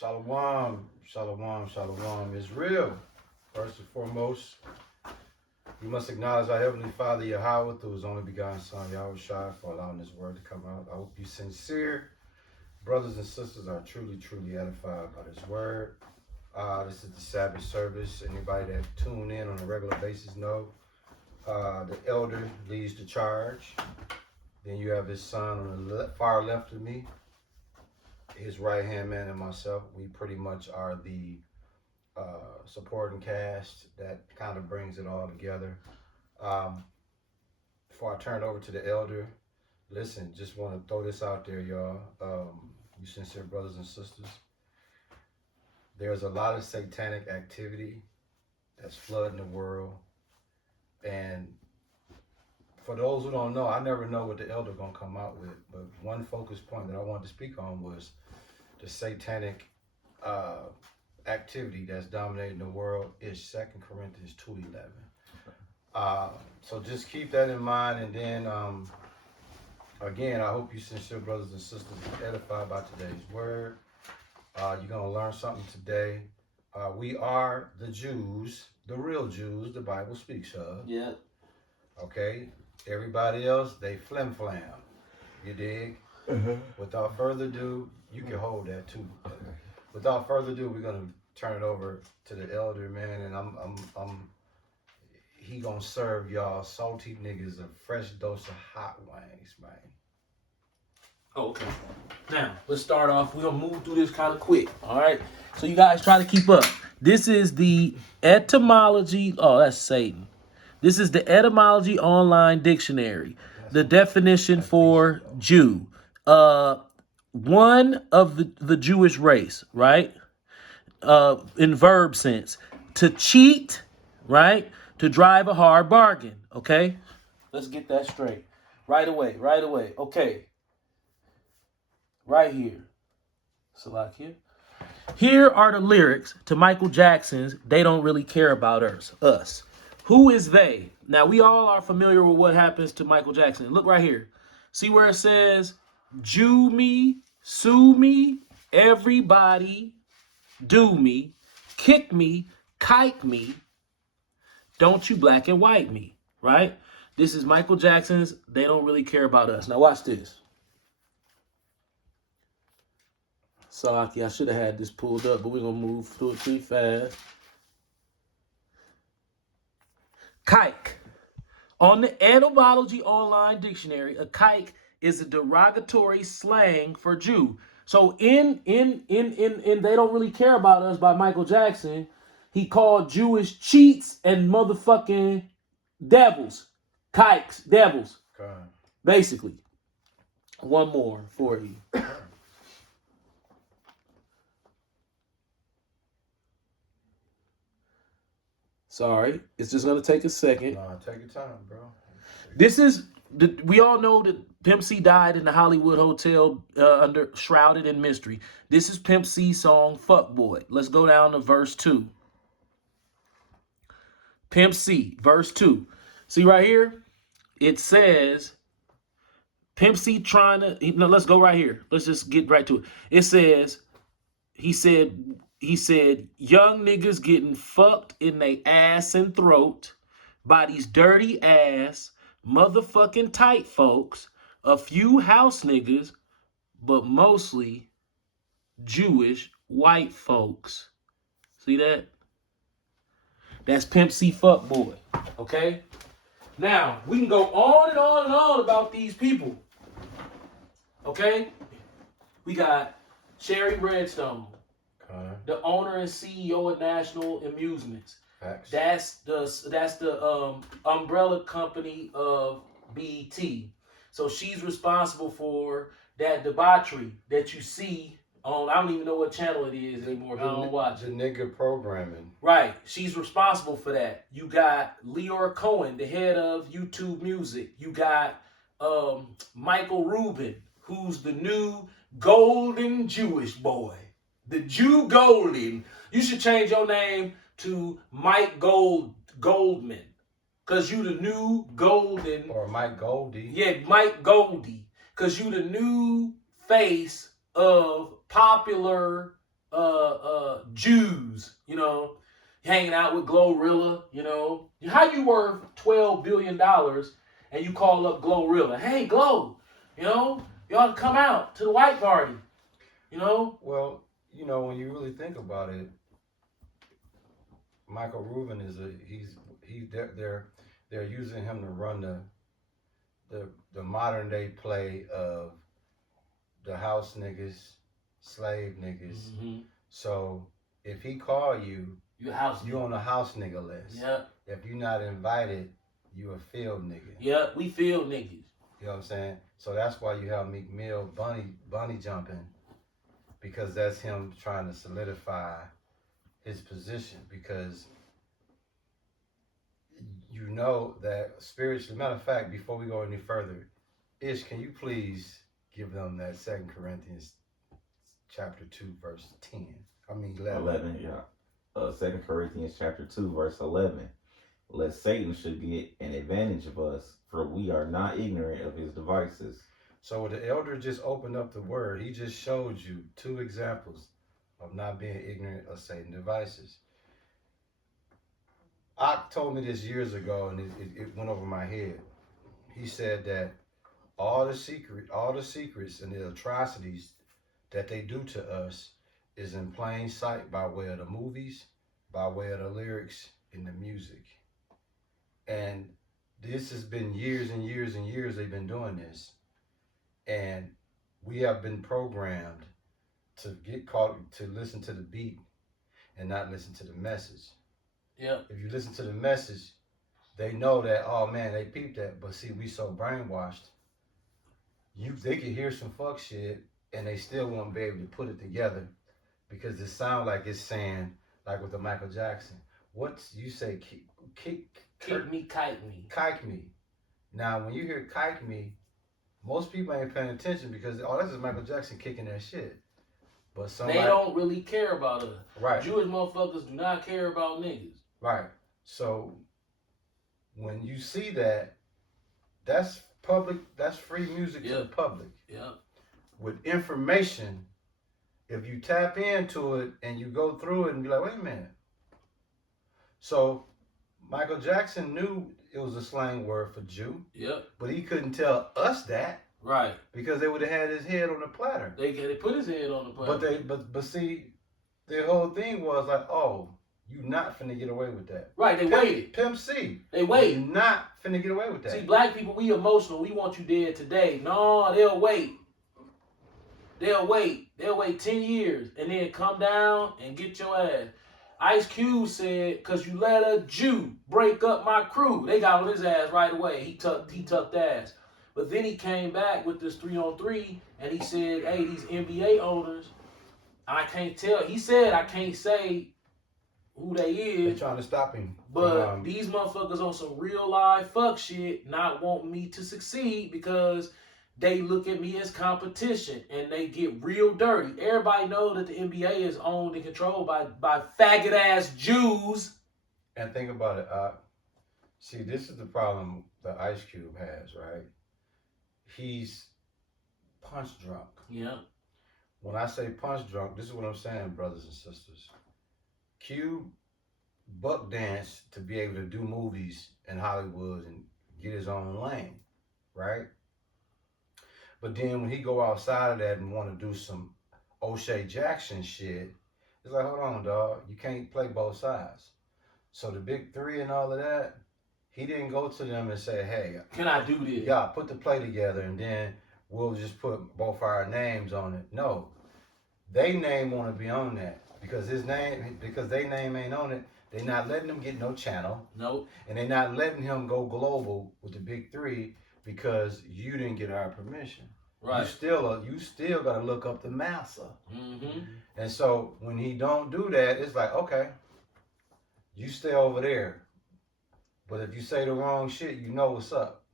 Shalom, shalom, shalom is real. First and foremost, we must acknowledge our Heavenly Father, Yahweh, through His only begotten Son, Yahweh Shai, for allowing His word to come out. I hope you sincere brothers and sisters are truly, truly edified by this word. This is the Sabbath service. Anybody that tune in on a regular basis know the elder leads the charge. Then you have his son on the far left of me, his right-hand man, and myself. We pretty much are the supporting cast that kind of brings it all together. Before I turn it over to the elder, listen, just want to throw this out there, y'all. You sincere brothers and sisters. There's a lot of satanic activity that's flooding the world. And for those who don't know, I never know what the elder gonna come out with. But one focus point that I wanted to speak on was the satanic activity that's dominating the world is 2 Corinthians 2:11. So just keep that in mind. And then, again, I hope you sincere brothers and sisters are edified by today's word. You're going to learn something today. We are the Jews, the real Jews the Bible speaks of. Yeah. Okay? Everybody else, they flim-flam. You dig? Without further ado, you can hold that too. Without further ado, we're going to turn it over to the elder, man, and he gonna serve y'all salty niggas a fresh dose of hot wings, man. Oh, okay. Now, let's start off. We're going to move through this kind of quick, all right? So you guys try to keep up. This is the etymology. Oh, that's Satan. This is the etymology online dictionary. The definition for Jew. One of the Jewish race, right? In verb sense. To cheat, right? To drive a hard bargain, okay? Let's get that straight. Right away. Okay. Right here. Salakia. Here are the lyrics to Michael Jackson's They Don't Really Care About Us. Who is they? Now, we all are familiar with what happens to Michael Jackson. Look right here. See where it says, Jew me, sue me, everybody do me, kick me, kike me, don't you black and white me, right? This is Michael Jackson's They Don't Really Care About Us. Now watch this. Salaki, I should have had this pulled up, but we're going to move through it pretty fast. Kike. On the Etymology Online Dictionary, a kike is a derogatory slang for Jew. So in They Don't Really Care About Us by Michael Jackson, he called Jewish cheats and motherfucking devils. Kikes, devils. God. Basically. One more for you. Sorry, it's just gonna take a second. Nah, take your time, bro. This is we all know that Pimp C died in the Hollywood Hotel under shrouded in mystery. This is Pimp C's song "Fuck Boy." Let's go down to verse 2. Pimp C, verse 2. See right here, it says Pimp C trying to. No, let's go right here. Let's just get right to it. It says, he said, young niggas getting fucked in they ass and throat by these dirty ass motherfucking tight folks, a few house niggas, but mostly Jewish white folks. See that? That's Pimp C Fuck Boy. Okay? Now, we can go on and on and on about these people. Okay? We got Sherry Redstone, the owner and CEO of National Amusements. Facts. That's the umbrella company of BET. So she's responsible for that debauchery that you see on, I don't even know what channel it is anymore. I don't watch the it. nigga programming. Right. She's responsible for that. You got Leor Cohen, the head of YouTube Music. You got Michael Rubin, who's the new golden Jewish boy. The Jew Golden. You should change your name to Mike Goldman. Because you the new golden. Or Mike Goldie. Yeah, Mike Goldie. Because you the new face of popular Jews, you know, hanging out with Glorilla, you know. How you worth $12 billion and you call up Glorilla? Hey, Glow, you know, y'all come out to the white party, you know. Well, you know, when you really think about it, Michael Rubin is they're using him to run the modern day play of the house niggas, slave niggas. Mm-hmm. So if he call you, you on the house nigga list. Yeah. If you're not invited, you a field nigga. Yeah, we field niggas. You know what I'm saying? So that's why you have Meek Mill bunny jumping, because that's him trying to solidify his position, because you know that spiritually. Matter of fact, before we go any further, Ish, can you please give them that 2 Corinthians chapter 2 verse 10? I mean 11. 11, yeah. 2 Corinthians chapter 2 verse 11. Lest Satan should get an advantage of us, for we are not ignorant of his devices. So the elder just opened up the word. He just showed you 2 examples of not being ignorant of Satan's devices. Ock told me this years ago, and it went over my head. He said that all the secrets and the atrocities that they do to us is in plain sight by way of the movies, by way of the lyrics and the music. And this has been years and years and years they've been doing this. And we have been programmed to get caught, to listen to the beat and not listen to the message. Yeah. If you listen to the message, they know that, oh man, they peeped that. But see, we so brainwashed. They can hear some fuck shit and they still won't be able to put it together, because it sounds like it's saying, like with the Michael Jackson, what's you say, kick me, kite me. Kike me. Now, when you hear kike me, most people ain't paying attention because, oh, that's just Michael Jackson kicking that shit. But somebody, they don't really care about us. Right. Jewish motherfuckers do not care about niggas. Right. So when you see that, that's public, that's free music to the public. Yeah. With information, if you tap into it and you go through it and be like, wait a minute. So Michael Jackson knew it was a slang word for Jew. Yep. But he couldn't tell us that. Right. Because they would have had his head on the platter. They put his head on the platter. But see, their whole thing was like, oh, you not finna get away with that. Right, they waited. Pimp C. They waited. You not finna get away with that. See, black people, we emotional. We want you dead today. No, they'll wait. They'll wait 10 years and then come down and get your ass. Ice Cube said, because you let a Jew break up my crew. They got on his ass right away. He tucked ass. But then he came back with this 3-on-3 and he said, hey, these NBA owners, I can't tell. He said, I can't say who they is. They're trying to stop him. But these motherfuckers on some real live fuck shit not want me to succeed because they look at me as competition and they get real dirty. Everybody know that the NBA is owned and controlled by faggot ass Jews. And think about it. See, this is the problem that Ice Cube has, right? He's punch drunk. Yeah. When I say punch drunk, this is what I'm saying, brothers and sisters. Cube buck danced to be able to do movies in Hollywood and get his own lane, right? But then when he go outside of that and want to do some O'Shea Jackson shit, it's like, hold on, dog. You can't play both sides. So the big three and all of that, he didn't go to them and say, hey, can I do this? Yeah, put the play together and then we'll just put both our names on it. No, they name want to be on that because they name ain't on it. They not letting him get no channel. Nope. And they not letting him go global with the big three because you didn't get our permission. Right. You still got to look up the massa. Mm-hmm. And so when he don't do that, it's like, okay, you stay over there. But if you say the wrong shit, you know what's up.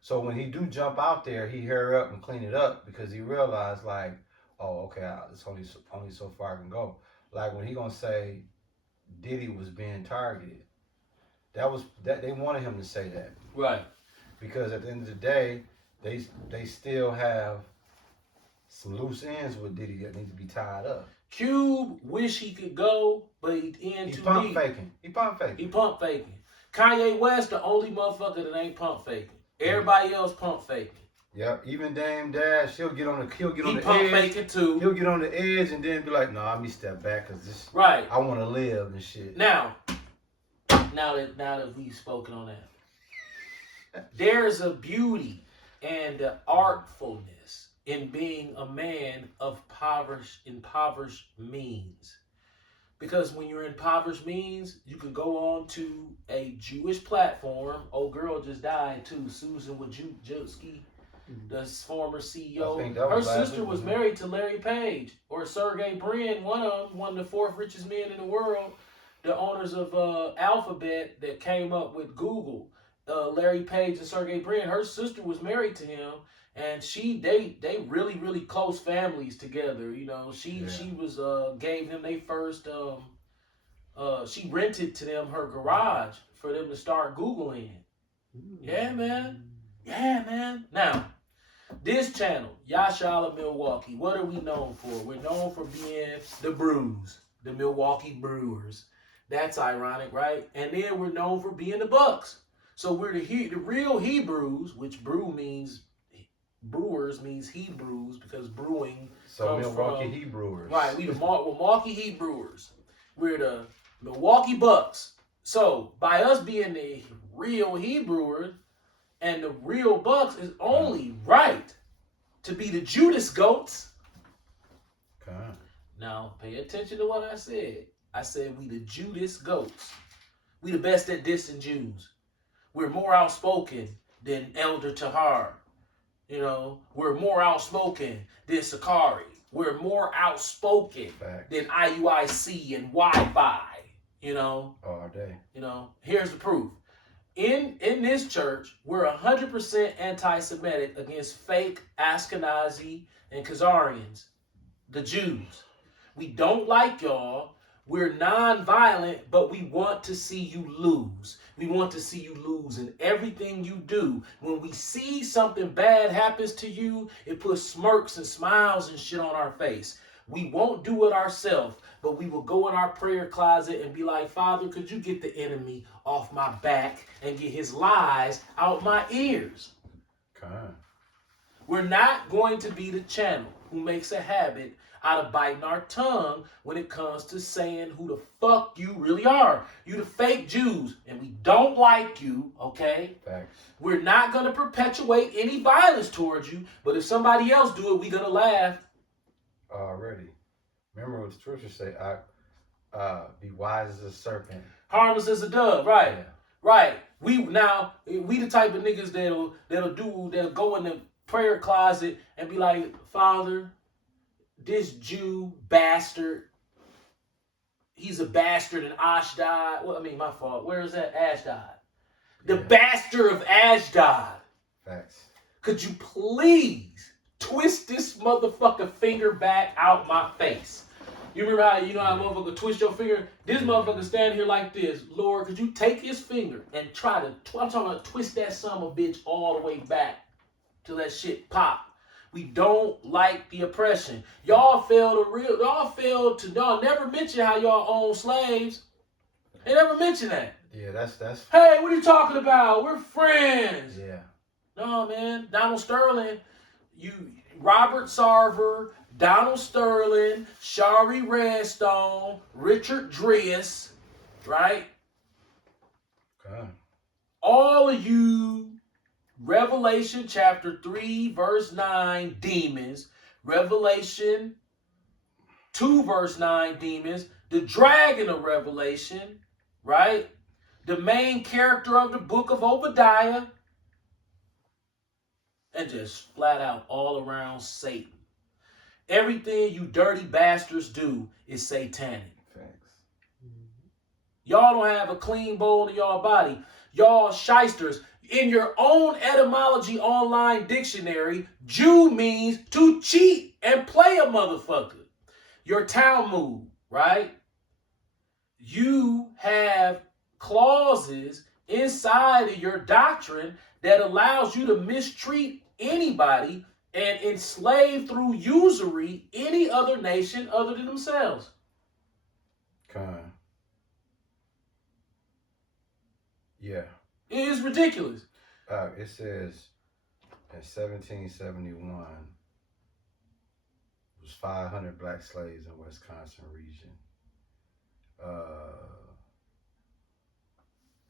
So when he do jump out there, he hurry up and clean it up because he realized like, oh, okay, it's only so far I can go. Like when he gonna say Diddy was being targeted, that they wanted him to say that. Right. Because at the end of the day, they still have some loose ends with Diddy that need to be tied up. Cube wish he could go, but he in He too pump deep. faking. He pump faking. He pump faking. Kanye West, the only motherfucker that ain't pump faking. Everybody else pump faking. Yeah, even Dame Dash, he'll get on the He pump edge. faking too. He'll get on the edge and then be like, "No, let me step back because this. Right. I want to live and shit." Now that we've spoken on that, there's a beauty and artfulness in being a man of impoverished means. Because when you're in impoverished means, you can go on to a Jewish platform. Old girl just died too, Susan Wojcicki, the former I CEO. think that Her was last sister week, was wasn't it? married to Larry Page, or Sergey Brin, one of the fourth richest men in the world, the owners of Alphabet that came up with Google. Larry Page and Sergey Brin. Her sister was married to him, and they really close families together. You know, she was gave him they first she rented to them her garage for them to start Google in. Yeah, man. Yeah, man. Now, this channel, Yashala Milwaukee, what are we known for? We're known for being the Brews, the Milwaukee Brewers. That's ironic, right? And then we're known for being the Bucks. So we're the real Hebrews, which brewers means Hebrews because brewing. So Milwaukee Hebrews. Right, we the Milwaukee Hebrews. We're the Milwaukee Bucks. So by us being the real Hebrewers and the real Bucks, is only right to be the Judas goats. Okay. Now pay attention to what I said. I said we the Judas goats. We the best at dissing Jews. We're more outspoken than Elder Tahar. You know, we're more outspoken than Sakari. We're more outspoken Facts. than IUIC and Wi-Fi. You know, All day. you know. Here's the proof. In this church, we're 100% anti-Semitic against fake Ashkenazi and Khazarians, the Jews. We don't like y'all. We're non-violent, but we want to see you lose. We want to see you lose in everything you do. When we see something bad happens to you, it puts smirks and smiles and shit on our face. We won't do it ourselves, but we will go in our prayer closet and be like, Father, could you get the enemy off my back and get his lies out my ears? Okay. We're not going to be the channel who makes a habit out of biting our tongue when it comes to saying who the fuck you really are. You the fake Jews, and we don't like you, okay? Facts. We're not going to perpetuate any violence towards you, but if somebody else do it, we're going to laugh. Already. Remember what the scriptures say, be wise as a serpent. Harmless as a dove, right? Yeah. Right. We the type of niggas that'll go in the prayer closet and be like, Father, this Jew bastard, he's a bastard in Ashdod. Well, I mean, my fault. Where is that? Ashdod. The Yeah. bastard of Ashdod. Facts. Could you please twist this motherfucker finger back out my face? You remember how motherfucker twist your finger? This motherfucker standing here like this. Lord, could you take his finger and try to, I'm talking about twist that son of a bitch all the way back till that shit pop. We don't like the oppression. Y'all never mention how y'all own slaves. They never mention that. Yeah, that's Hey, what are you talking about? We're friends. yeah. No, man. Donald Sterling, Robert Sarver, Donald Sterling, Shari Redstone, Richard Dress, right? Okay. All of you Revelation chapter 3 verse 9 demons, Revelation 2 verse 9 demons, the dragon of Revelation, right? The main character of the book of Obadiah, and just flat out all around Satan. Everything you dirty bastards do is satanic. Facts. Y'all don't have a clean bone in y'all body. Y'all shysters. In your own etymology online dictionary, Jew means to cheat and play a motherfucker. Your Talmud, right? You have clauses inside of your doctrine that allows you to mistreat anybody and enslave through usury any other nation other than themselves. Con. Yeah. It is ridiculous. It says in 1771 was 500 black slaves in Wisconsin region.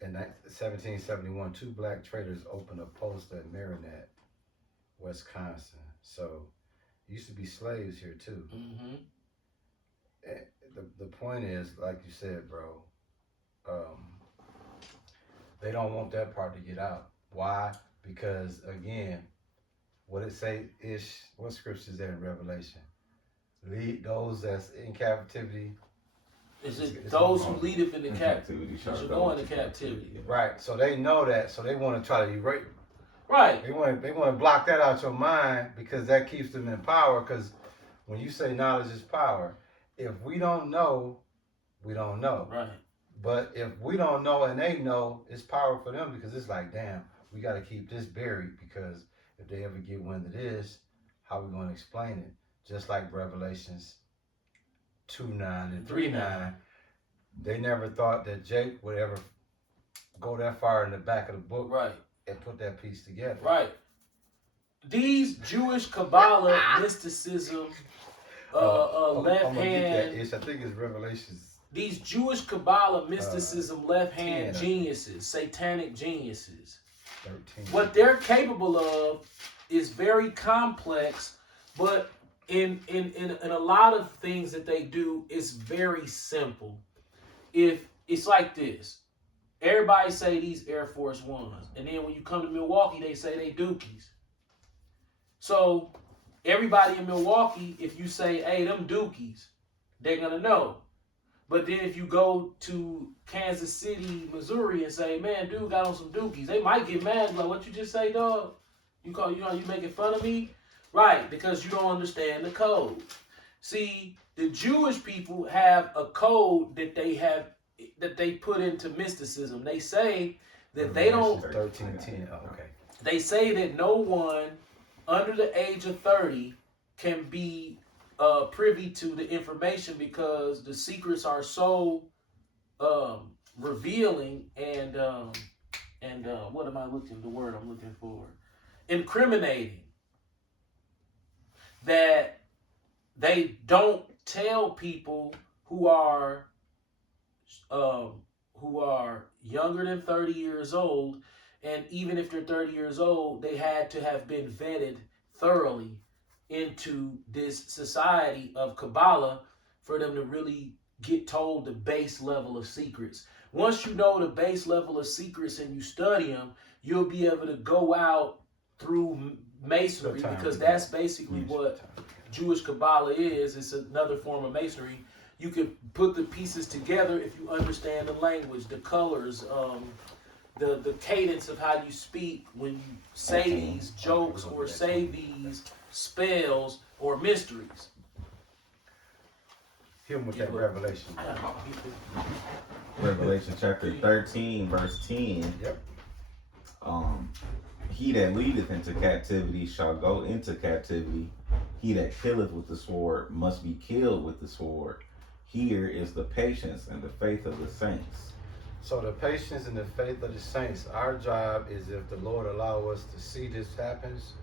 In 1771, 2 black traders opened a post at Marinette, Wisconsin. So, used to be slaves here too. Mm-hmm. The point is, like you said, bro, they don't want that part to get out. Why? Because again, what it say is, what scripture is there in Revelation? Lead those that's in captivity. Is it It's those on. who leadeth into Captivity shall go into captivity? Right. So they know that. So they want to try to erase. Right. They want to block that out your mind because that keeps them in power. Because when you say knowledge is power, if we don't know, we don't know. Right. But if we don't know and they know, it's power for them because it's like, damn, we got to keep this buried because if they ever get wind of this, how we going to explain it? Just like Revelations 2:9 and 3:9, they never thought that Jake would ever go that far in the back of the book, Right. and put that piece together. Right. These Jewish Kabbalah mysticism, left I'm gonna get hand. that ish. I think it's Revelations. These Jewish Kabbalah mysticism, left hand 10, geniuses, satanic geniuses. 13. What they're capable of is very complex, but in a lot of things that they do is very simple. If it's like this, everybody say these Air Force Ones, and then when you come to Milwaukee, they say they Dookies. So everybody in Milwaukee, if you say, hey, them Dookies, they're gonna know. But then if you go to Kansas City, Missouri, and say, man, dude got on some Dookies, they might get mad. Like, what you just say, dog? You making fun of me? Right, because you don't understand the code. See, the Jewish people have a code that they put into mysticism. They say that they don't. 13:10. Oh, okay. They say that no one under the age of 30 can be privy to the information because the secrets are so revealing and what am I looking? The word I'm looking for, incriminating. That they don't tell people who are younger than 30 years old, and even if they're 30 years old, they had to have been vetted thoroughly into this society of Kabbalah for them to really get told the base level of secrets. Once you know the base level of secrets and you study them, you'll be able to go out through masonry, because that's basically what Jewish Kabbalah is. It's another form of masonry. You can put the pieces together if you understand the language, the colors, the cadence of how you speak when you say these jokes or say these spells or mysteries. Hit him with that Revelation. Revelation chapter 13, verse 10. Yep. He that leadeth into captivity shall go into captivity. He that killeth with the sword must be killed with the sword. Here is the patience and the faith of the saints. So the patience and the faith of the saints, our job is, if the Lord allow us to see this happens,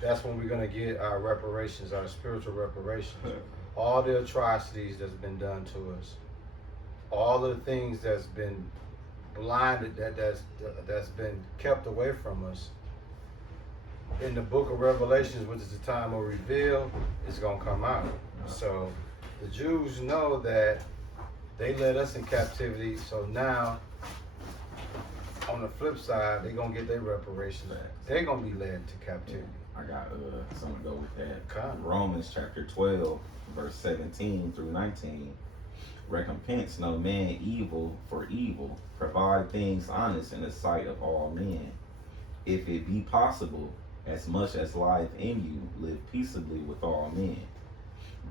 that's when we're going to get our reparations, our spiritual reparations. All the atrocities that's been done to us, all the things that's been blinded, that's been kept away from us. In the book of Revelations, which is the time of reveal, it's going to come out. So the Jews know that they led us in captivity, so now on the flip side, they're going to get their reparations. They're going to be led to captivity. I got something to go with that. Come. Romans chapter 12, verse 17 through 19. Recompense no man evil for evil. Provide things honest in the sight of all men. If it be possible, as much as lieth in you, live peaceably with all men.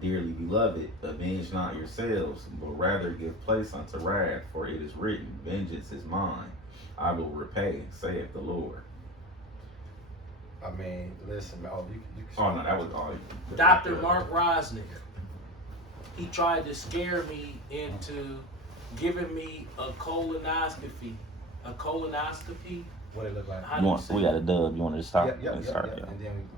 Dearly beloved, avenge not yourselves, but rather give place unto wrath, for it is written, vengeance is mine, I will repay, saith the Lord. I mean, listen, man. Oh, you can Oh no, that was all. Dr. Mark Rosnick. He tried to scare me into giving me a colonoscopy. A colonoscopy. What it look like? How You do you want? say We got a dub. You want to stop Yeah. and start? Yeah. And then